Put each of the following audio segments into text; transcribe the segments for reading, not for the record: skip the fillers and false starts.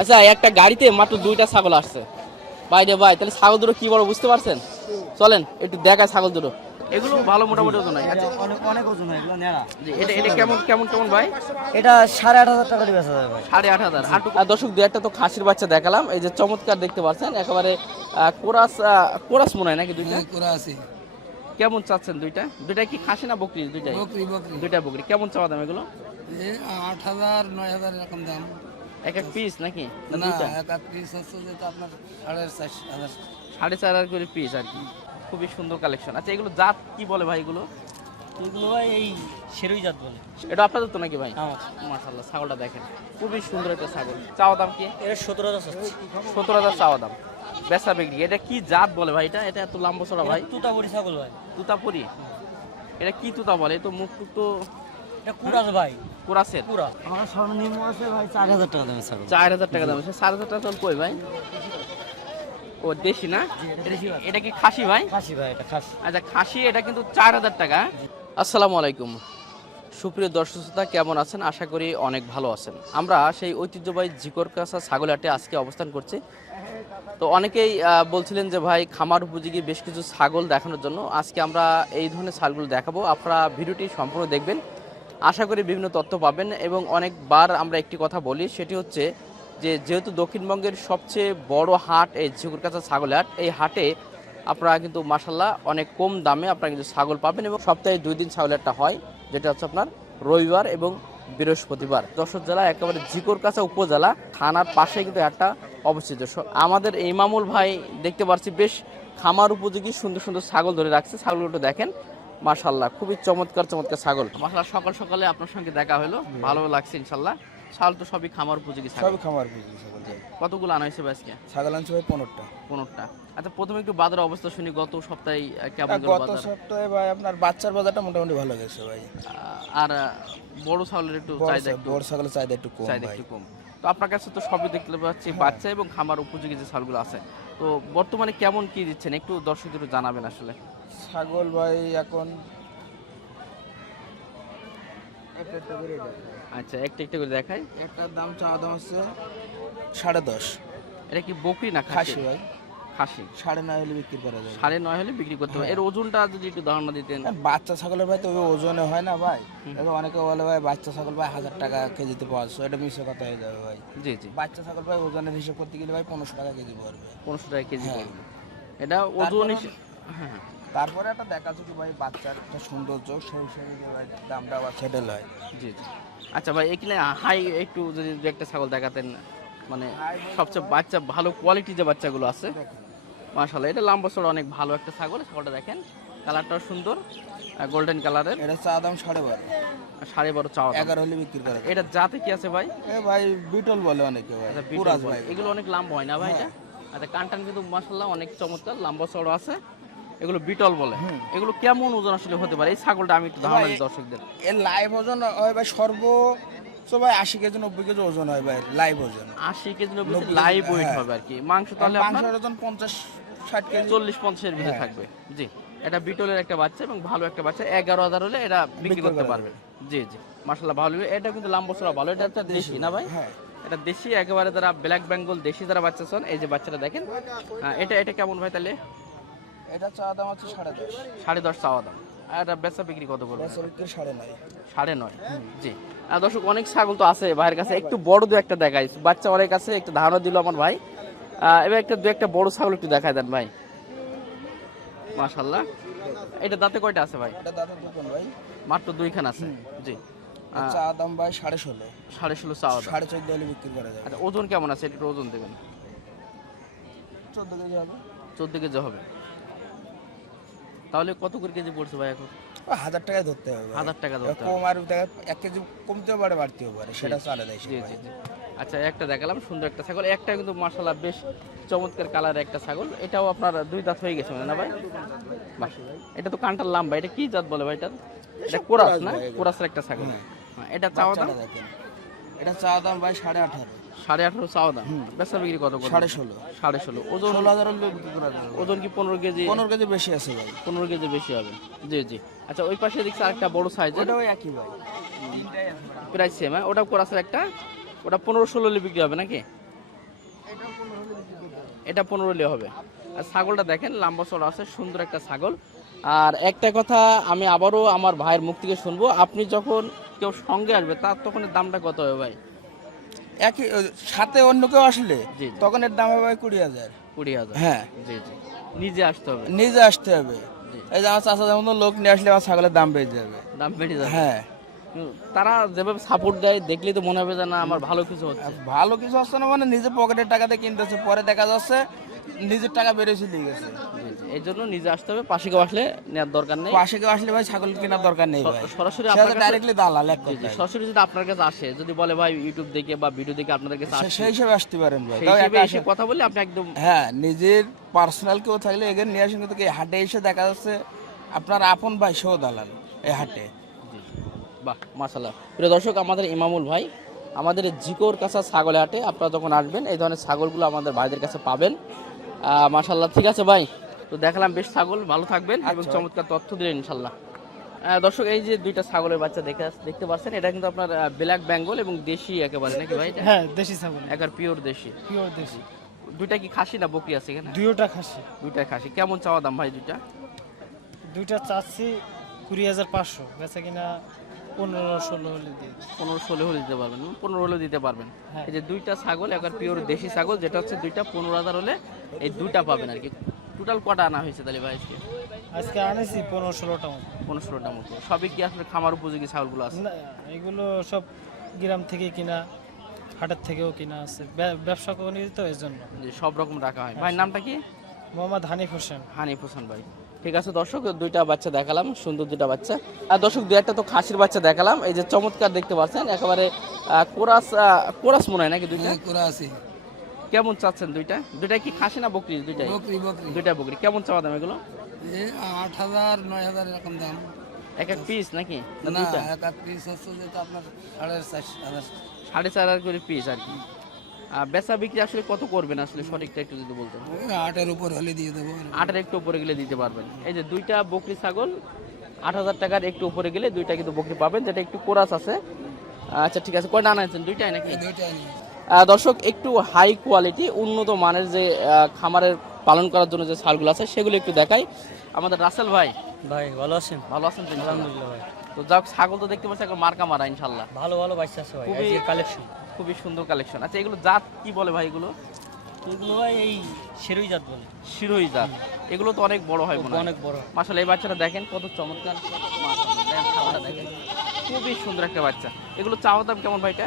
আচ্ছা, একটা গাড়িতে মাত্র 2টা ছাগল আসছে ভাই রে ভাই। তাহলে ছাগল দুটো কি বড় বুঝতে পারছেন? চলেন একটু দেখায় ছাগল দুটো। এগুলো ভালো মোটামুটি ওজন হয়। আচ্ছা, অনেক অনেক ওজন হয় এগুলো নেড়া। জি, এটা কেমন কেমন কেমন ভাই? এটা 8,500 টাকা দিয়ে বেচা যাবে ভাই। 8,500। আর দর্শক, দু একটা তো খাসির বাচ্চা দেখালাম, এই যে চমৎকার দেখতে পাচ্ছেন একেবারে কোরাস কোরাস মনে হয় নাকি দুইটা? কোরা আছে কেমন চাচ্ছেন দুইটা? দুইটা কি খাসি না বকরি? দুইটাই বকরি বকরি দুইটা বকরি। কেমন চাওয়া দাম এগুলো? 8,000 9,000 এরকম দাম। এক এক পিস নাকি না না দুইটা? এক এক পিস হচ্ছে যে তো আপনার 4,500 4,500 করে পিস আর কি। খুবই সুন্দর কালেকশন। আচ্ছা, এগুলো জাত কি বলে ভাই এগুলো? এগুলো ভাই এই শেরুই জাত বলে। এটা আপনাদের তো নাকি ভাই? আমার মাশাআল্লাহ, ছাগলটা দেখেন খুবই সুন্দর একটা ছাগল। চাওয়া দাম কি? এটা 17,000 চাচ্ছি। 17,000 চাওয়া দাম, বেচা বিক্রি। এটা কি জাত বলে ভাই? এটা এত লম্বা চড়া ভাই? তুতাপুরি ছাগল ভাই। তুতাপুরি? এটা কি তুতা বলে? তো মুখ টুক তো এটা কুরাস ভাই, কোরাসের। কুরা। আমার সর্বনিম্ন আছে ভাই 4,000 টাকা দামের ছাগল। 4,000 টাকা দাম। 4,500 টাকা দাম কই ভাই? ও দেশি না? দেশি ভাই। এটা কি খাসি ভাই? খাসি ভাই, এটা খাসি। আচ্ছা, খাসি। এটা কিন্তু 4,000 টাকা। আসসালামু আলাইকুম সুপ্রিয় দর্শক শ্রোতা, কেমন আছেন? আশা করি অনেক ভালো আছেন। আমরা সেই ঐতিহ্যবাহী ঝিকরগাছা ছাগলহাটে আজকে অবস্থান করছি। তো অনেকেই বলছিলেন যে ভাই খামার উপযোগী বেশ কিছু ছাগল দেখানোর জন্য আজকে আমরা এই ধরনের ছাগলগুলো দেখাবো। আপনারা ভিডিওটি সম্পূর্ণ দেখবেন, আশা করি বিভিন্ন তথ্য পাবেন। এবং অনেকবার আমরা একটি কথা বলি, সেটি হচ্ছে যে যেহেতু দক্ষিণবঙ্গের সবচেয়ে বড় হাট এই ঝিকরগাছা ছাগলের হাট, এই হাটে আপনারা কিন্তু মাশাল্লাহ অনেক কম দামে আপনারা কিন্তু ছাগল পাবেন। এবং সপ্তাহে 2 দিন ছাগলেরটা হয়, যেটা হচ্ছে আপনার রবিবার এবং বৃহস্পতিবার। যশোর জেলা একেবারে ঝিকরগাছা উপজেলা থানার পাশে কিন্তু একটা অবস্থিত। আমাদের ইমামুল ভাই দেখতে পাচ্ছি বেশ খামার উপযোগী সুন্দর সুন্দর ছাগল ধরে রাখছে। ছাগলগুলো দেখেন মাশাল্লাহ, খুবই চমৎকার চমৎকার ছাগল। মাশাল্লাহ, সকাল সকালে আপনার সঙ্গে দেখা হলো, ভালো লাগছে ইনশাল্লাহ। ছাগল তো সবই খামার উপযোগী ছাগল। সবই খামার উপযোগী ছাগল। কতগুলো আনা হয়েছে ভাই আজকে? ছাগল আনছে ভাই 15টা। 15টা। আচ্ছা, প্রথমে একটু বাজারের অবস্থা শুনি। গত সপ্তাহে কেমন গেল গত বাজার? সপ্তাহে ভাই আপনার বাচ্চার বাজারটা মোটামুটি ভালো গেছে ভাই। আর বড় ছাগলের একটু চাহিদা একটু বড় ছাগলের চাহিদা একটু কম ভাই। একটু কম। তো আপনার কাছে তো সবই দেখতে পাচ্ছি বাচ্চা এবং খামার উপযোগী যে ছাগলগুলো আছে। তো বর্তমানে কেমন কি দিচ্ছেন একটু দর্শকদের জানাবেন আসলে। ছাগল ভাই এখন একটা একটা করে আচ্ছা, একটা একটা করে দেখাই। একটার দাম চাওয়া দাম হচ্ছে 10.5। এটা কি বকরি না খাসি খাসি? ভাই খাসি। 9.5 হলে বিক্রি করা যাবে। 9.5 হলে বিক্রি করতে হবে। এর ওজনটা যদি একটু ধারণা দিতেন। বাচ্চা ছাগলের ভাই তো ওই ওজনে হয় না ভাই। এখন অনেকে বলে ভাই বাচ্চা ছাগল ভাই 1,000 টাকা কেজিতে পাওয়া যাচ্ছে, এটা মিশে কথা হয়ে যাবে ভাই। জি জি, বাচ্চা ছাগল ভাই ওজনের হিসাব করতে গেলে ভাই 1500 টাকা কেজি পড়বে। 1500 টাকা কেজি হ্যাঁ। পড়বে। এটা ওজন হ্যাঁ। তারপরে একটা দেখা যাচ্ছে ভাই বাচ্চার একটা সৌন্দর্য, সেই ভাই দামটা আবার সেটেল হয়। জি জি। আচ্ছা ভাই, এখানে হাই একটু যদি দু একটা ছাগল দেখাতেন, মানে সবচেয়ে বাচ্চা ভালো কোয়ালিটি যে বাচ্চাগুলো আছে। মাশাআল্লাহ, এটা লম্বা চড়া অনেক ভালো একটা ছাগল। ছাগলটা দেখেন, কালারটাও সুন্দর, গোল্ডেন কালারের। এটা চা দাম 12.5। 12.5 চাওয়া দাম। 11 হলে বিক্রি করা যায়। এটা জাতে কি আছে ভাই? এ ভাই বিটল বলে অনেকে ভাই। আচ্ছা, বিটল পুরাজ বলে। ভাই। এগুলো অনেক লম্বা হয় না ভাই এটা? আচ্ছা, কানটান কিন্তু মাশাআল্লাহ অনেক চমৎকার, লম্বা চড়া আছে। এগুলো বিটল বলে। এগুলো কেমন ওজন আসলে হতে পারে এই ছাগলটা? আমি একটু ধারণা দিই দর্শকদের। এর লাইভ ওজন হয় ভাই ভাই 80 কেজি 90 কেজি ওজন হয় ভাই লাইভ ওজন। 80 কেজি লাইভ ওয়েট হ্যাঁ। হবে আর কি। মাংস তাহলে আপনার মাংসের ওজন 50-60 কেজি। 40-50 এর ভিতরে থাকবে। জি, এটা বিটলের একটা বাচ্চা এবং ভালো একটা বাচ্চা। 11,000 হলে এটা বিক্রি করতে পারবেন। জি জি, মাশাআল্লাহ ভালো। এটা কিন্তু লম্বা চড়া ভালো। এটা একটা দেশি না ভাই? হ্যাঁ। এটা দেশি একেবারে, যারা ব্ল্যাক বেঙ্গল দেশি যারা বাচ্চা চান, এই যে বাচ্চাটা দেখেন। এটা কেমন ভাই তাহলে? এটা চা দাম হচ্ছে 10.5। 10.5 চাওয়া দাম। আর এটা বেচা বিক্রি কত করবে? বেচা বিক্রি 9.5। 9.5। জি। দর্শক, অনেক ছাগল তো আছে ভাইয়ের কাছে। একটু বড় দু একটা দেখাই, বাচ্চা অনেক আছে, একটু ধারণা দিল আমার ভাই। এবার দু একটা বড় ছাগল একটু দেখায় দেন ভাই। মাশাআল্লাহ, এটা দাঁতে কয়টা আছে ভাই? এটা দাদা দোকান ভাই। মাত্র 2খান আছে। জি। চা দাম ভাই 16.5। 16.5 চাওয়া দাম। 14.5 হলে বিক্রি করা যায়। আচ্ছা, ওজন কেমন আছে? একটু ওজন দেবেন। 14 কেজি হবে। 14 কেজি হবে। তাহলে কত করে কেজি পড়ছে ভাই এখন? 1000 টাকায় ধরতে হবে ভাই। 1000 টাকা ধরতে হবে। কম আর দেখা 1 কেজি কমতেও পারে বাড়তেও পারে, সেটা চালে দেয়। জি জি জি। আচ্ছা, একটা দেখালাম সুন্দর একটা ছাগল। একটা কিন্তু মাশাআল্লাহ বেশ চমৎকার কালারের একটা ছাগল। এটাও আপনার 2 দাঁত হয়ে গেছে মানে না ভাই? বাহ, এটা তো কানটার লম্বা। এটা কি জাত বলে ভাই এটা? এটা কোরাস না? কোরাসের একটা ছাগল। হ্যাঁ, এটা চাওয়া দাম? এটা চা দাম ভাই 18.5। 18.5 চাওয়া দাম। বেচা বিক্রি কত করে? 16.5। 16.5। ওজন 16,000 হলে বিক্রি করা যাবে। ওজন কি 15 কেজি? 15 কেজি বেশি আছে ভাই। 15 কেজি বেশি হবে। জি জি। আচ্ছা, ওই পাশে দেখছি আরেকটা বড় সাইজের, ওটাও একই ভাই। প্রায় সেম। ওটা কোরাসের একটা, ওটা 15-16 হলে বিক্রি হবে নাকি? এটা 15 হলে হবে। আর ছাগলটা দেখেন লম্বা চড়া আছে, সুন্দর একটা ছাগল। আর একটা কথা আমি আবারও আমার ভাইয়ের মুখ থেকে শুনবো, আপনি যখন কেউ সঙ্গে আসবে তার তখন এর দামটা কত হবে ভাই? একই সাথে অন্য কেউ আসলে জি, জি। তখন এর দাম হবে 20,000। 20,000। হ্যাঁ, জি জি, নিজে আসতে হবে, নিজে আসতে হবে। জি। এই যে আমার চাচা যেমন লোক নিয়ে আসলে আমার ছাগলের দাম বেড়ে যাবে। দাম বেড়ে যাবে। হ্যাঁ, তারা যেভাবে সাপোর্ট দেয় দেখলেই তো মনে হবে যে না আমার ভালো কিছু হচ্ছে। আর ভালো কিছু হচ্ছে না মানে নিজে পকেটের টাকাতে কিনতেছে, পরে দেখা যাচ্ছে নিজের টাকা বেড়ে চলে গেছে। জি জি, এই জন্য নিজে আসতে হবে, পাশে কেউ আসলে নেওয়ার দরকার নেই। পাশে কেউ আসলে ভাই ছাগল কেনার দরকার নেই ভাই, সরাসরি আপনার কাছে ডাইরেক্টলি দালাল এক জি জি, কথায়। সরাসরি যদি আপনার কাছে আসে, যদি বলে ভাই ইউটিউব দেখে বা ভিডিও দেখে আপনাদের কাছে আসে, সেই হিসেবে আসতে পারেন ভাই। সেই তাও হিসেবে একা এসে আসে- কথা বলে আপনি একদম হ্যাঁ, নিজের পার্সোনাল কেউ থাকলে এগিয়ে নিয়ে আসেন, কিন্তু কি হাটে এসে দেখা যাচ্ছে আপনার আপন ভাই সেও দালাল এই হাটে। জি, বাহ মাশাআল্লাহ। প্রিয় দর্শক, আমাদের ইমামুল ভাই আমাদের জিকোর কাছা ছাগলে হাটে আপনারা যখন আসবেন এই ধরনের ছাগলগুলো আমাদের ভাইদের কাছে পাবেন। মাশাআল্লাহ, ঠিক আছে ভাই, তো দেখালাম বেশ ছাগল, ভালো থাকবেন এবং আচ্ছা। চমৎকার তথ্য দিলেন ইনশাল্লাহ। দর্শক, এই যে দুইটা ছাগলের বাচ্চা দেখতে পাচ্ছেন, এটা কিন্তু আপনার ব্ল্যাক বেঙ্গল এবং দেশি একেবারে নাকি ভাই? এটা হ্যাঁ, দেশি ছাগল, একের পিওর দেশি। পিওর দেশি। দুইটা কি খাসি না বকরি আছে এখানে? দুইটা খাসি। দুইটা খাসি। কেমন চাওয়া দাম ভাই দুইটা? দুইটা চাচ্ছি 20,500, বেচা কিনা 15-16 হলে দিয়ে দিই। 15-16 হলে দিতে পারবেন, 15 হলেও দিতে পারবেন। হ্যাঁ। এই যে দুইটা ছাগল একের পিওর দেশি ছাগল, যেটা হচ্ছে দুইটা 15,000 হলে এই দুইটা পাবেন আর কি। টোটাল কটা আনা হয়েছে তাহলে ভাই আজকে? আজকে আনেছি 15-16টা মতো। 15-16টা মতো। সবই কি আসলে খামার উপযোগী ছাগলগুলো আছে? না, এগুলো সব গ্রাম থেকে কিনা, হাটের থেকেও কিনা আছে, ব্যবসা করে তো এই জন্য। যে সব রকম রাখা হয়। ভাই নামটা কি? মোহাম্মদ হানিফ হোসেন। হানিফ হোসেন ভাই। ঠিক আছে দর্শক, দুইটা বাচ্চা দেখালাম, সুন্দর দুইটা বাচ্চা। আর দর্শক, দু একটা তো খাসির বাচ্চা দেখালাম, এই যে চমৎকার দেখতে পাচ্ছেন একেবারে কোরাস মনে হয় নাকি দুইটা? করে আছে কেমন চাচ্ছেন দুইটা? দুইটা কি খাসি না বকরি? দুইটাই বকরি বকরি দুইটা বকরি। কেমন চাওয়া দাম এগুলো? 8,000 9,000 এরকম দাম। এক এক পিস নাকি না না, দুইটা? এক এক পিস হচ্ছে যেটা আপনার 4,500। 4,500 করে পিস আর কি। বেচা বিক্রি আসলে কত করবেন আসলে সঠিকটা একটু যদি বলতেন? 8-এর উপর হলে দিয়ে দেবো। 8-এর একটু উপরে গেলে দিতে পারবেন। এই যে দুইটা বকরি ছাগল 8,000 টাকার একটু উপরে গেলে দুইটা কিন্তু বকরি পাবেন, যেটা একটু কোরাস আছে। আচ্ছা ঠিক আছে, কয়টা আনাচ্ছেন? দুইটাই নাকি? দুইটাই নিয়ে দর্শক, একটু হাই কোয়ালিটি উন্নত মানের যে খামারের পালন করার জন্য যে ছাগলগুলো আছে সেগুলো একটু দেখাই। আমাদের রাসেল ভাই ভাই ভালো আছেন? ভালো আছেন তো? আলহামদুলিল্লাহ ভাই। তো যাক, ছাগল তো দেখতে পাচ্ছি একটা মার্কা মারা ইনশাল্লাহ, ভালো ভালো বাচ্চা আছে ভাই, খুবই- আজকের কালেকশন। খুবই সুন্দর কালেকশন। আচ্ছা, এগুলো জাত কি বলে ভাই? এগুলো এগুলো ভাই এই শেরুই জাত বলে, শিরোই জাত। এগুলো তো অনেক বড় হয় মনে হয়। অনেক বড়। মাশাআল্লাহ, এই বাচ্চাটা দেখেন কত চমৎকার। মাশাআল্লাহ, দেখেন খাওয়াটা দেখেন, খুবই সুন্দর একটা বাচ্চা। এগুলো চাওয়া দাম কেমন ভাইটা?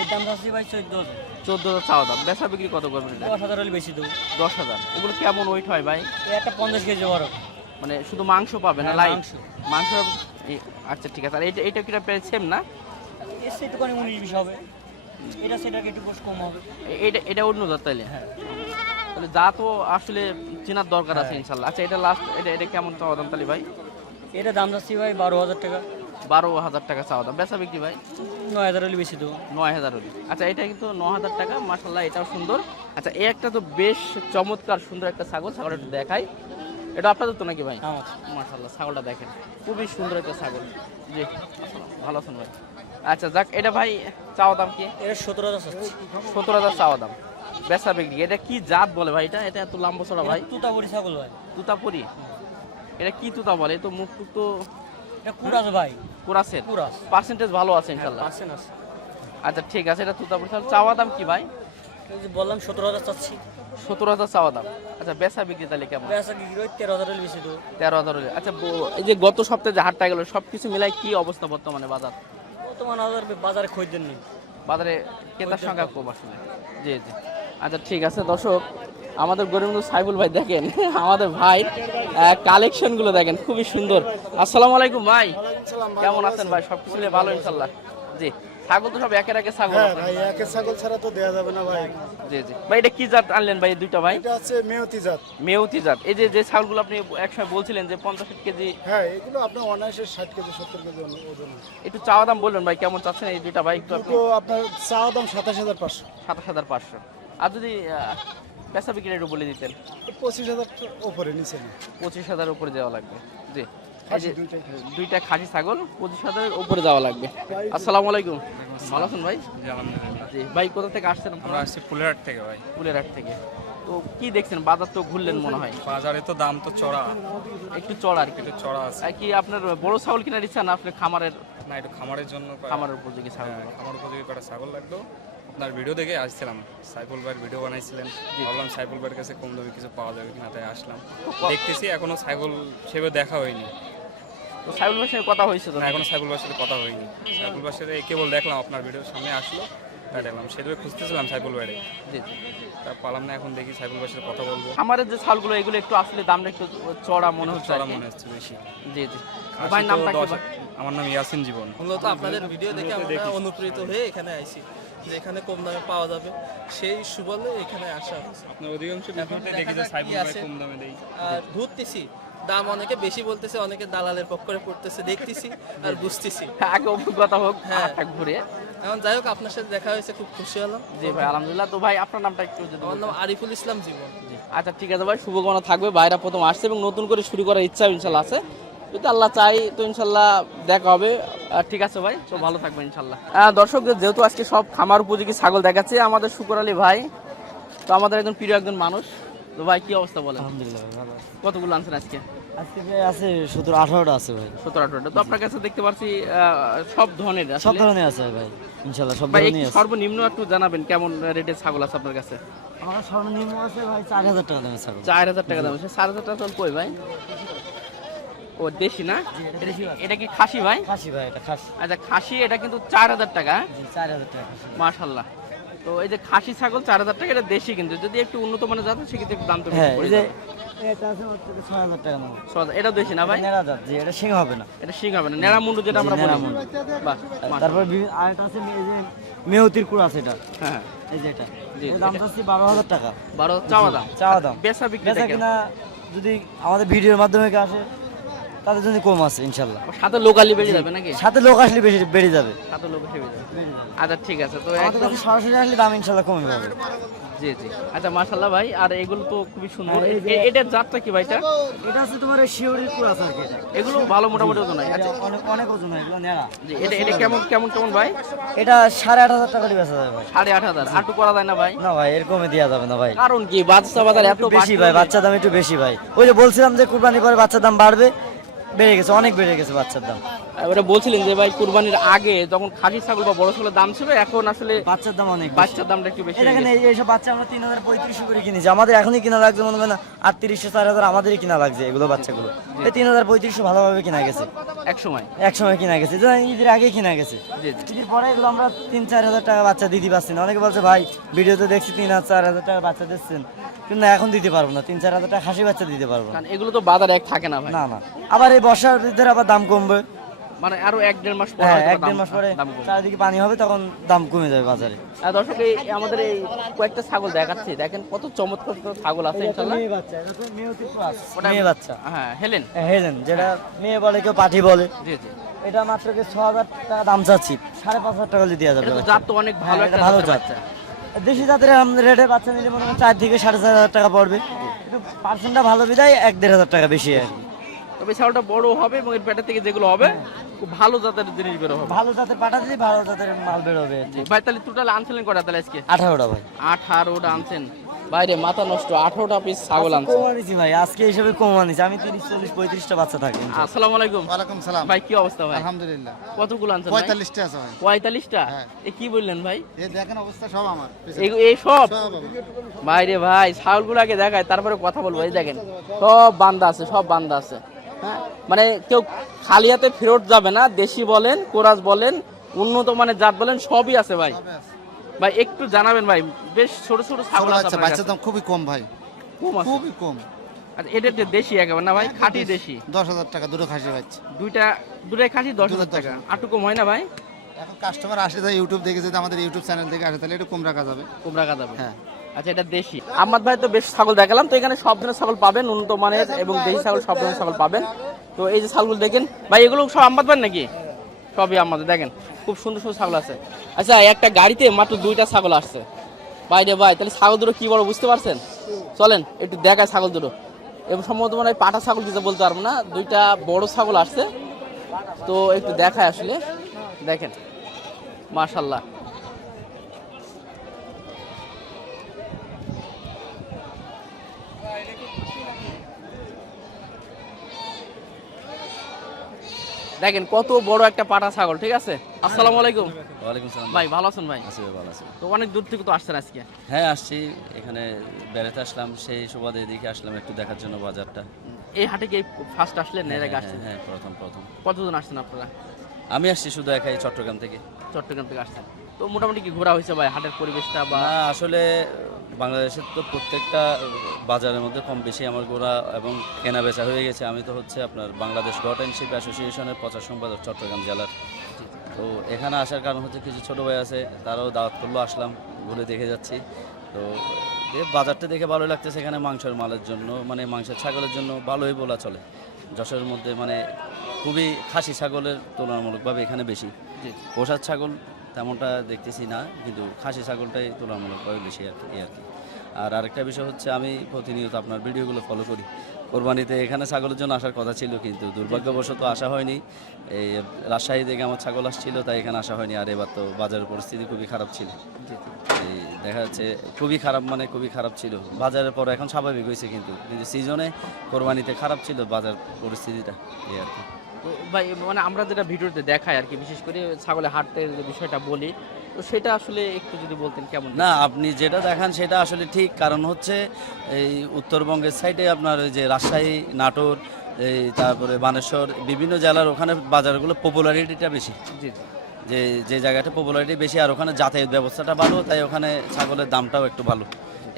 এর দাম আছে ভাই 14,000। 14,000 চাওয়া দাম। বেচা বিক্রি কত করবেন এটা? 10,000 হলে বেশি দেবো। 10,000। এগুলো কেমন ওয়েট হয় ভাই? এই একটা 50 কেজি বড়। মানে শুধু মাংস পাবে না হ্যাঁ, লাইট? মাংস। মাংস আচ্ছা ঠিক আছে। আর এটা কি প্রায় সেম না? এর থেকে একটুখানি 19-20 হবে, এটা সেটাকে একটু কম হবে। এটা অন্য জাত তাইলে? হ্যাঁ। তাহলে জাত তো আসলে চেনার দরকার আছে হ্যাঁ। ইনশাল্লাহ। আচ্ছা, এটা লাস্ট, এটা কেমন চাওয়া দাম তাহলে ভাই? এটা দাম যাচ্ছি ভাই 12,000 টাকা। 12,000 টাকা চাওয়া দাম। বেচা বিক্রি ভাই? 9,000 হলে বেশি দেবো। 9,000 হলে। আচ্ছা, এটা কিন্তু 9,000 টাকা। মাশাআল্লাহ, এটাও সুন্দর। আচ্ছা, এই একটা তো বেশ চমৎকার সুন্দর একটা ছাগল। ছাগলটা একটু দেখাই। এটা আপনাদের তো নাকি ভাই? আমার মাশাআল্লাহ, ছাগলটা দেখেন, খুবই সুন্দর একটা ছাগল। জি, ভালো আছেন ভাই? আচ্ছা যাক, এটা ভাই চাওয়া দাম কি? এটা 17,000 চাচ্ছি। 17,000 চাওয়া দাম। বেচা বিক্রি এটা কি জাত বলে ভাই? এটা এত লম্বা চড়া ভাই? তুতাপুরি ছাগল ভাই। তুতাপুরি? এটা কি তুতা বলে? এ তো মুখ টুক তো এটা কুরাস ভাই, কোরাসের। কুরাস। পার্সেন্টেজ ভালো আছে ইনশাল্লাহ। পার্সেন্ট আছে। আচ্ছা ঠিক আছে, এটা তুতাপুরি ছাগল। চাওয়া দাম কি ভাই? এই যে বললাম 17,000 চাচ্ছি। 17,000 চাওয়া দাম। আচ্ছা, বেচা বিক্রি তাহলে কেমন? বেচা কি 13,000 হলে বেশি দেবো। 13,000 হলে। আচ্ছা, এই যে গত সপ্তাহে যে হাটটা গেল সবকিছু মিলাই কি অবস্থা বর্তমানে বাজার? বর্তমান বাজারে খরিদ্দার নেই। বাজারে ক্রেতার সংখ্যা কম আসলে। জি জি। আচ্ছা ঠিক আছে দর্শক, আমাদের গরিবনুর সাইফুল ভাই দেখেন আমাদের ভাই কালেকশনগুলো দেখেন, খুবই সুন্দর। আসসালামু আলাইকুম ভাই, কেমন আছেন ভাই? সবকিছু নিয়ে ভালো ইনশাল্লাহ। জি, ছাগল তো সব একের একে ছাগল আপনার? ভাই একের ছাগল ছাড়া তো দেয়া যাবে না ভাই। জি জি ভাই, এটা কি জাত আনলেন ভাই এই দুইটা ভাই? এটা আছে মেয়তি জাত। মেয়তি জাত। এই যে ছাগলগুলো আপনি একসময় বলছিলেন যে 50 কেজি, হ্যাঁ, এগুলো আপনার অনায়াসে 60 কেজি 70 কেজি ওজন আছে। একটু চাওয়া দাম বললেন ভাই, কেমন চাচ্ছেন এই দুইটা ভাই একটু আপনি? দুটো আপনার চাওয়া দাম 27,500। 27,500। আর যদি পেশা বিক্রি একটু বলে দিতেন? 25,000 উপরে নিচে না। 25,000 উপরে দেওয়া লাগবে। জি এই যে দুইটা খাসি ছাগল 25,000-এর উপরে যাওয়া লাগবে। আসসালামু আলাইকুম, ভালো আছেন ভাই? জি ভাই, কোথা থেকে আসছেন আপনারা? আমরা আসছি ফুলেরহাট থেকে ভাই। ফুলেরহাট থেকে। তো কি দেখছেন, বাজার তো ঘুরলেন মনে হয়, বাজারে তো দাম তো চড়া, একটু চড়া আর কি। একটু চড়া আছে। আর কি আপনার বড় ছাগল কিনা ইচ্ছা না আপনার খামারের? না, একটু খামারের জন্য খামারের উপযোগী ছাগল। খামার উপযোগী কটা ছাগল লাগলো। আপনার ভিডিও দেখে আসছিলাম, সাইফুল ভাইয়ের ভিডিও বানাইছিলেন, ভাবলাম সাইফুল ভাইয়ের কাছে কম দামে কিছু পাওয়া যাবে কিনা, তাই আসলাম। দেখতেছি এখনো ছাগল সেভাবে দেখা হয়নি। তো সাইফুল ভাইয়ের সঙ্গে কথা হয়েছে তো? না, এখনো সাইফুল ভাইয়ের সাথে কথা হয়নি। সাইফুল ভাইয়ের সাথে কেবল দেখলাম আপনার ভিডিওর সামনে আসলো, তাই দেখলাম। সেভাবে খুঁজতেছিলাম সাইফুল ভাইয়ের, জি জি। তা পালাম না। এখন দেখি সাইফুল ভাইয়ের সাথে কথা বলবো। খামারের যে ছাগলগুলো এগুলো একটু আসলে দামটা একটু চড়া মনে হচ্ছে আর চড়া কি। মনে হচ্ছে বেশি। জি জি। খাসি ভাইয়ের তো নামটা কি 10 ভাই? আমার নাম ইয়াসিন জীবন। মূলত আপনাদের ভিডিও দেখে আমরা অনুপ্রেরিত হয়ে এখানে আইছি, যে এখানে কম দামে পাওয়া যাবে সেই সুবলে এখানে আসা হয়েছে। আপনার অধিকাংশ ভিডিওতে দেখি যে দেখা যাক সাইফুল কি ভাই আছে। কম দামে দেই। আর ঘুরতেছি, দাম অনেকে বেশি বলতেছে, অনেকে দালালের পক্ষে পড়তেছে, দেখতেছি আর বুঝতেছি। আগে অভিজ্ঞতা হোক হ্যাঁ। হাটটা ঘুরে। এখন যাই হোক, আপনার সাথে দেখা হয়েছে, খুব খুশি হলাম। জি ভাই, আলহামদুলিল্লাহ। তো ভাই আপনার নামটা একটু যদি আমার নাম আরিফুল ইসলাম জীবন। জি। আচ্ছা ঠিক আছে ভাই, শুভকামনা থাকবে। ভাইরা প্রথম আসছে এবং নতুন করে শুরু করার ইচ্ছা ইনশাল্লাহ আছে, যদি আল্লাহ চাই তো ইনশাল্লাহ দেখা হবে। ঠিক আছে ভাই, তো ভালো থাকবেন ইনশাল্লাহ। দর্শকদের যেহেতু আজকে সব খামার উপযোগী ছাগল দেখাচ্ছে আমাদের শুকর আলী ভাই, তো আমাদের একজন প্রিয় একজন মানুষ। তো ভাই কি অবস্থা বলেন? আলহামদুলিল্লাহ ভাই, ভালো আছে। কতগুলো আনছেন আজকে? আজকে ভাই আছে 17-18টা আছে ভাই। 17-18টা। তো আপনার কাছে দেখতে পাচ্ছি সব ধরনের সব আসলে। ধরনের আছে ভাই, ইনশাআল্লাহ সব ভাই ধরনেরই একটু আছে। সর্বনিম্ন একটু জানাবেন কেমন রেটের ছাগল আছে আপনার কাছে? আমার সর্বনিম্ন আছে ভাই 4000 টাকা দামের ছাগল। 4000 টাকা দাম আছে। 4000 টাকা দাম কই ভাই? ও দেশি না? এটা কি খাসি ভাই? খাসি ভাই, এটা খাসি। আচ্ছা খাসি, এটা কিন্তু 4000 টাকা। জি 4000 টাকা খাসি। মাশাআল্লাহ। তো এই যে খাসি ছাগল 4000 টাকা, এটা দেশি, কিন্তু যদি একটু উন্নত মানের জাত সেক্ষেত্রে একটু দাম তো বেশি হ্যাঁ, পড়ে এই যে যাবে। এটা আছে মাত্র 6000 টাকা দাম। এটা দেশি না ভাই? নেড়া জাত, জি এটা সিং হবে না। এটা শিং হবে না, নেড়া মুন্ডু যেটা আমরা বলি। নেড়া মুন্ডু। বাহ, তারপর আরেকটা আছে এই যে মেহতির কুড়া আছে এটা। হ্যাঁ এই যে এটা। জি, এর দাম আছে 12000 টাকা। 12 চাওয়া দাম। চাওয়া দাম। বেচা বিক্রি বেচা কিনা যদি আমাদের ভিডিওর মাধ্যমে কেউ আসে তাদের জন্য কম আছে ইনশাআল্লাহ। সাথে লোকালি বেড়ে যাবে নাকি? সাথে লোক আসলে বেশি বেড়ে যাবে। সাথে লোক বেশি বেড়ে যাবে। আচ্ছা ঠিক আছে। তো আমাদের একদম কাছে সরাসরি আসলে দাম ইনশাআল্লাহ কমে যাবে। জি জি। আচ্ছা মাশাআল্লাহ ভাই, আর এগুলো তো খুবই সুন্দর। এটার জাতটা কি ভাই? এটা আছে তোমার শিওরির কুড়া আছে আর কি। এটা এগুলো ভালো মোটামুটি ওজন হয়। আচ্ছা অনেক অনেক ওজন হয় এগুলো নেড়া। জি, এটা কেমন কেমন কেমন ভাই? এটা 8500 টাকা দিয়ে বেচা যাবে ভাই। 8500। আটু করা যায় না ভাই? না ভাই, এরকমে দেওয়া যাবে না ভাই। কারণ কি বাচ্চা বাজার এত বেশি ভাই, বাচ্চার দাম একটু বেশি ভাই। ওই যে বলছিলাম যে কুরবানি পরে বাচ্চার দাম বাড়বে, বেড়ে গেছে, অনেক বেড়ে গেছে বাচ্চার দাম। ওটা বলছিলেন যে ভাই কুরবানির আগে যখন খাসি ছাগল বা বড় ছাগলের দাম ছিল, এখন আসলে বাচ্চার দাম অনেক বেশি। বাচ্চার দামটা একটু বেশি এটা হয়ে এখানে গেছে। এইসব বাচ্চা আমরা 3500 করে কিনেছি। আমাদের এখনই কিনা লাগছে মনে হয় না 3800-4000 আমাদেরই কিনা লাগছে এগুলো বাচ্চাগুলো। এই 3500 ভালোভাবে কিনা গেছে, এক সময়। এক সময় কিনা গেছে, যেমন ঈদের আগে কিনা গেছে। জি জি। ঈদের পরে এগুলো আমরা 3-4000 টাকা বাচ্চা দিতে পারছি না। অনেকে বলছে ভাই ভিডিওতে দেখছি 3-4000 টাকা বাচ্চা দিচ্ছেন, কিন্তু এখন দিতে পারবো না। 3-4000 টাকা খাসি বাচ্চা দিতে পারবো না। কারণ এগুলো তো বাজার এক থাকে না ভাই। না না, আবার এই বর্ষার ভিতরে আবার দাম কমবে। মানে আরো 1-1.5 মাস পর হ্যাঁ, হয়তো 1-1.5 মাস পরে দাম কমবে। চারিদিকে পানি হবে, তখন দাম কমে যাবে বাজারে। দর্শক এই আমাদের এই কয়েকটা ছাগল দেখাচ্ছি, দেখেন কত চমৎকার ছাগল আছে ইনশাআল্লাহ। মেয়ে বাচ্চা, এটা তো মেয়েতির ক্রস। মেয়ে বাচ্চা, হ্যাঁ হেলেন। হেলেন, যেটা মেয়ে বলে কেউ পাঠি বলে। জি জি। এটা মাত্র 6000 টাকা দাম চাচ্ছি, 5500 টাকা দিয়ে দেওয়া যাবে। এটা তো জাত তো অনেক ভালো হ্যাঁ, একটা এটা ভালো জাতের জাত। বাচ্চা। দেশি জাতের রেটে বাচ্চা নিলে মনে হয় 4 থেকে 4500 টাকা পড়বে। একটু পার্সেন্টটা ভালো বিদায় 1-1500 টাকা বেশি আর কি। তবে ছাগলটা বড় হবে এবং এর পেটের থেকে যেগুলো হবে খুব ভালো জাতের জিনিস বের হবে। ভালো জাতের পাঠা দিলে ভালো জাতের মাল বের হবে। ভাই তাহলে টোটাল আনছিলেন কটা তাহলে আজকে? 18টা ভাই। 18টা আনছেন। বাইরে মাথা নষ্ট, 18টা পিস ছাগল আনছেন। কম আনিছি ভাই, আজকে হিসেবে কম আনিছি। আমি 30-40-35টা বাচ্চা থাকি। আসসালামু আলাইকুম। ওয়ালাইকুম সালাম। ভাই কি অবস্থা ভাই? আলহামদুলিল্লাহ। কতগুলো আনছেন ভাই? 45টা আছে ভাই। 45টা? হ্যাঁ। এ কি বললেন ভাই? এই দেখেন অবস্থা সব আমার। এই সব? সব আমার। বাইরে ভাই ছাগলগুলো আগে দেখায় তারপরে কথা বলবো। এই দেখেন সব বান্দা আছে, সব বান্দা আছে। হ্যাঁ, মানে কেউ খালি হাতে ফেরত যাবে না। দেশি বলেন, কোরাস বলেন, উন্নত মানের জাত বলেন, সবই আছে ভাই। ভাই একটু জানাবেন ভাই, বেশ ছোট ছোট ছাগল আছে আপনার বাচ্চার কাছে। দাম খুবই কম ভাই, কম আছে? খুবই কম। আচ্ছা এটা তো দেশি একেবারে না ভাই? খাঁটি দেশি। 10,000 টাকা দুটো খাসি বাচ্চা। দুটাই খাসি 10,000 টাকা। আটু কম হয় না ভাই? এখন কাস্টমার আসে তাই ইউটিউব দেখে, যদি আমাদের ইউটিউব চ্যানেল থেকে আসে তাহলে একটু কম রাখা যাবে। কম রাখা যাবে। হ্যাঁ। আচ্ছা এটা দেশি। আহমদ ভাই তো বেশ ছাগল দেখালাম, তো এখানে সব ধরনের ছাগল পাবেন, উন্নত মানের এবং দেশি ছাগল সব ধরনের ছাগল পাবেন। তো এই যে ছাগলগুলো দেখেন ভাই, এগুলো সব আহমদ ভাই নাকি? সবই আমাদের। দেখেন খুব সুন্দর সুন্দর ছাগল আছে। আচ্ছা একটা গাড়িতে মাত্র 2টা ছাগল আসছে বাইরে ভাই, তাহলে ছাগল দুটো কি বড় বুঝতে পারছেন? চলেন একটু দেখায় ছাগল দুটো। এবং সম্ভবত মানে পাটা ছাগল দিতে বলতে পারবো না, দুইটা বড় ছাগল আসছে, তো একটু দেখায় আসলে। দেখেন মাশাল্লাহ, দেখেন কত বড় একটা পাটা ছাগল। ঠিক আছে, আসসালামু আলাইকুম ওয়ালাইকুম সালাম ভাই, ভালো আছেন ভাই? আছি ভাই, ভালো আছি। তো অনেক দূর থেকে তো আসছেন আজকে। হ্যাঁ আসছি, এখানে বেড়াতে আসলাম, সেই সুবাদে এদিকে আসলাম একটু দেখার জন্য বাজারটা। এই হাটে কি ফার্স্ট আসলেন না এর আগে হ্যাঁ, আসছেন? হ্যাঁ প্রথম। কতজন আসছেন আপনারা? আমি আসছি শুধু একাই চট্টগ্রাম থেকে। চট্টগ্রাম থেকে আসছেন, তো মোটামুটি কি ঘোরা হয়েছে ভাই হাটের পরিবেশটা? বা না আসলে বাংলাদেশের তো প্রত্যেকটা বাজারের মধ্যে কম বেশি আমার ঘোরা এবং কেনা বেচা হয়ে গেছে। আমি তো হচ্ছে আপনার বাংলাদেশ গার্ডেনশিপ অ্যাসোসিয়েশনের প্রচার সম্পাদক চট্টগ্রাম জেলার। তো এখানে আসার কারণ হচ্ছে কিছু ছোটো ভাই আছে, তারাও দাওয়াত করলো, আসলাম, ঘুরে দেখে যাচ্ছি। তো বাজারটা দেখে ভালো লাগতেছে। এখানে মাংসের মালের জন্য মানে মাংসের ছাগলের জন্য ভালোই বলা চলে। যশোরের মধ্যে মানে খুবই খাসি ছাগলের তুলনামূলকভাবে এখানে বেশি। পোষার ছাগল তেমনটা দেখতেছি না, কিন্তু খাসি ছাগলটাই তুলনামূলকভাবে বেশি আর কি। আর আরেকটা বিষয় হচ্ছে আমি প্রতিনিয়ত আপনার ভিডিওগুলো ফলো করি। কোরবানিতে এখানে ছাগলের জন্য আসার কথা ছিল, কিন্তু দুর্ভাগ্যবশত আসা হয়নি। এই রাজশাহী থেকে আমার ছাগল আসছিল, তাই এখানে আসা হয়নি। আর এবার তো বাজারের পরিস্থিতি খুবই খারাপ ছিল, এই দেখা যাচ্ছে খুবই খারাপ, মানে খুবই খারাপ ছিল। বাজারের পর এখন স্বাভাবিক হয়েছে, কিন্তু সিজনে কোরবানিতে খারাপ ছিল বাজার পরিস্থিতিটা, এই আর কি। তো ভাই মানে আমরা যেটা ভিডিওতে দেখাই আর কি, বিশেষ করে ছাগলের হাটের যে বিষয়টা বলি, তো সেটা আসলে একটু যদি বলতেন কেমন? না আপনি যেটা দেখান সেটা আসলে ঠিক, কারণ হচ্ছে এই উত্তরবঙ্গের সাইডে আপনার ওই যে রাজশাহী, নাটোর, এই তারপরে বানেশ্বর, বিভিন্ন জেলার ওখানে বাজারগুলো পপুলারিটিটা বেশি। জি, যে জায়গাটা পপুলারিটি বেশি আর ওখানে যাতায়াত ব্যবস্থাটা ভালো, তাই ওখানে ছাগলের দামটাও একটু ভালো।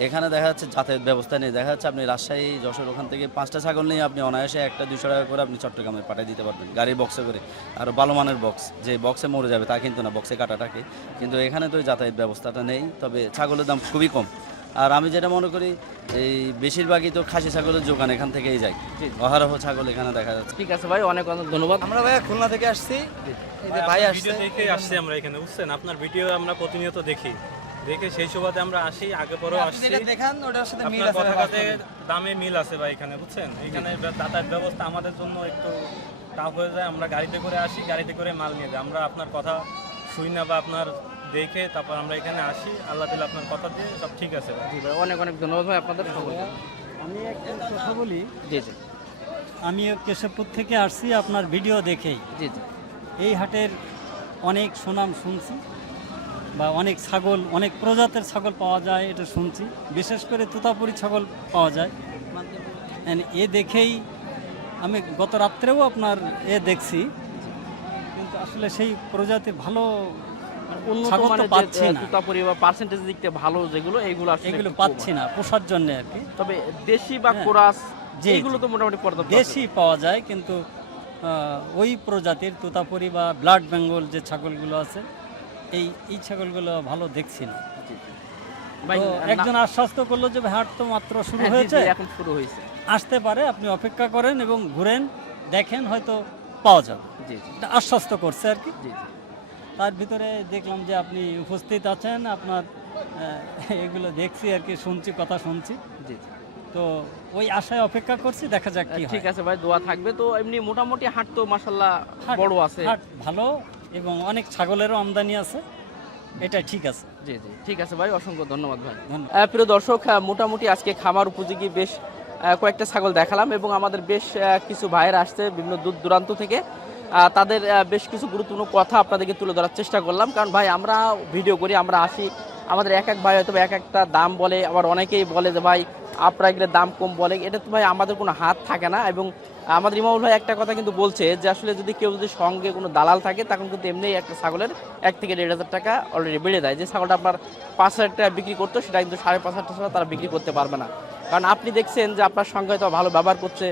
এখানে দেখা যাচ্ছে যাতায়াত ব্যবস্থা নেই। দেখা যাচ্ছে আপনি রাজশাহী, যশোর, ওখান থেকে 5টা ছাগল নিয়ে আপনি অনায়াসে 100-200 টাকা করে আপনি চট্টগ্রামে পাঠিয়ে দিতে পারবেন গাড়ির বক্সে করে। আর ভালো মানের বক্স, যে বক্সে মরে যাবে তা কিন্তু না, বক্সে কাটা থাকে। কিন্তু এখানে তো যাতায়াত ব্যবস্থাটা নেই, তবে ছাগলের দাম খুবই কম। আর আমি যেটা মনে করি এই বেশিরভাগই তো খাসি ছাগলের যোগান এখান থেকেই যায়, অহারহ ছাগল এখানে দেখা যাচ্ছে। ঠিক আছে ভাই, অনেক অনেক ধন্যবাদ। আমরা ভাইয়া খুলনা থেকে আসছি, এই যে ভাই আসছে। দেখে আসছি আমরা এখানে, বুঝছেন? আপনার ভিডিও আমরা প্রতিনিয়ত দেখে সেই সুবাদে আমরা আসি, আগে পরেও আসছি। দেখান ওটার সাথে মিল আপনার আছে, কথাতে দামে মিল আছে ভাই এখানে, বুঝছেন? এখানে যাতায়াত ব্যবস্থা আমাদের জন্য একটু টাফ হয়ে যায়। আমরা গাড়িতে করে আসি, গাড়িতে করে মাল নিয়ে যাই। আমরা আপনার কথা শুনি না বা আপনার দেখে তারপর আমরা এখানে আসি। আল্লাহ দিলে আপনার কথা দিয়ে সব ঠিক আছে ভাই। জি ভাই, অনেক অনেক ধন্যবাদ ভাই আপনাদের সকলকে। আমি একটা কথা বলি, জি জি আমি কেশবপুর থেকে আসছি আপনার ভিডিও দেখেই। জি জি এই হাটের অনেক সুনাম শুনছি, বা অনেক ছাগল, অনেক প্রজাতির ছাগল পাওয়া যায় এটা শুনছি। বিশেষ করে তোতাপুরি ছাগল পাওয়া যায়। এ দেখেই আমি গত রাত্রেও আপনার দেখছি, কিন্তু আসলে সেই প্রজাতির ভালো ছাগল তো পাচ্ছি না। তুতাপুরি বা পার্সেন্টেজ দিক থেকে ভালো যেগুলো, এইগুলো আসলে এগুলো একটু কম পাচ্ছি হয়। না পোষার জন্য আর কি। তবে দেশি বা হ্যাঁ। কোরাস জি, এইগুলো তো মোটামুটি পর্যাপ্ত আছে। দেশি পাওয়া যায়, কিন্তু ওই প্রজাতির তোতাপুরি বা ব্লাড বেঙ্গল যে ছাগলগুলো আছে, এই ছাগলগুলো ভালো দেখছি না। ভাই, তো একজন আশ্বস্ত করলো যে হাট তো মাত্র শুরু হ্যাঁ, জি, হয়েছে, জি, এখন শুরু হয়েছে। আসতে পারে, আপনি অপেক্ষা করেন এবং ঘুরেন, দেখেন, হয়তো পাওয়া যাবে। জি জি এটা আশ্বস্ত করছে আর কি। জি জি তার ভিতরে দেখলাম যে আপনি উপস্থিত আছেন, আপনার এগুলো দেখছি আর কি, শুনছি, কথা শুনছি। জি জি। তো ওই আশায় অপেক্ষা করছি, দেখা যাক কি ঠিক হয়। আছে ভাই, দোয়া থাকবে। তো এমনি মোটামুটি হাট তো মাশাআল্লাহ হাট- বড় আছে। হাট ভালো এবং অনেক ছাগলেরও আমদানি আছে, এটা ঠিক আছে। জি জি, ঠিক আছে ভাই, অসংখ্য ধন্যবাদ ভাই। ধন্যবাদ। প্রিয় দর্শক, মোটামুটি আজকে খামার উপযোগী বেশ কয়েকটা ছাগল দেখালাম, এবং আমাদের বেশ কিছু ভাইয়েরা আসছে বিভিন্ন দূর দূরান্ত থেকে। তাদের বেশ কিছু গুরুত্বপূর্ণ কথা আপনাদেরকে তুলে ধরার চেষ্টা করলাম, কারণ ভাই আমরা ভিডিও করি, আমরা আসি, আমাদের এক এক ভাই হয়তো এক একটা দাম বলে, আবার অনেকেই বলে যে ভাই আপনারা এগুলো দাম কম বলে। এটা তো ভাই আমাদের কোনো হাত থাকে না। এবং আমাদের ইমামুল ভাই একটা কথা কিন্তু বলছে যে আসলে যদি কেউ যদি সঙ্গে কোনো দালাল থাকে, তখন কিন্তু এমনি একটা ছাগলের 1 থেকে 1.5 টাকা অলরেডি বেড়ে যায়। যে ছাগলটা আপনার 5,000 টাকা বিক্রি করতো, সেটা কিন্তু 5,500 টাকা তারা বিক্রি করতে পারবে না। কারণ আপনি দেখছেন যে আপনার সঙ্গে হয়তো ভালো ব্যবহার করছে,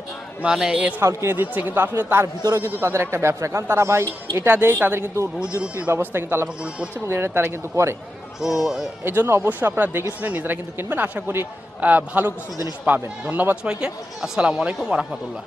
মানে এ ছাগল কিনে দিচ্ছে, কিন্তু আসলে তার ভিতরেও কিন্তু তাদের একটা ব্যবসা। কারণ তারা ভাই এটা দেয়, তাদের কিন্তু রুজি রুটির ব্যবস্থা কিন্তু আল্লাহ পাক করছে, এবং এটা তারা কিন্তু করে। তো এই জন্য অবশ্যই আপনারা দেখেছিলেন, নিজেরা কিন্তু কিনবেন। আশা করি ভালো কিছু জিনিস পাবেন। ধন্যবাদ সবাইকে। আসসালামু আলাইকুম ওয়া রাহমাতুল্লাহ।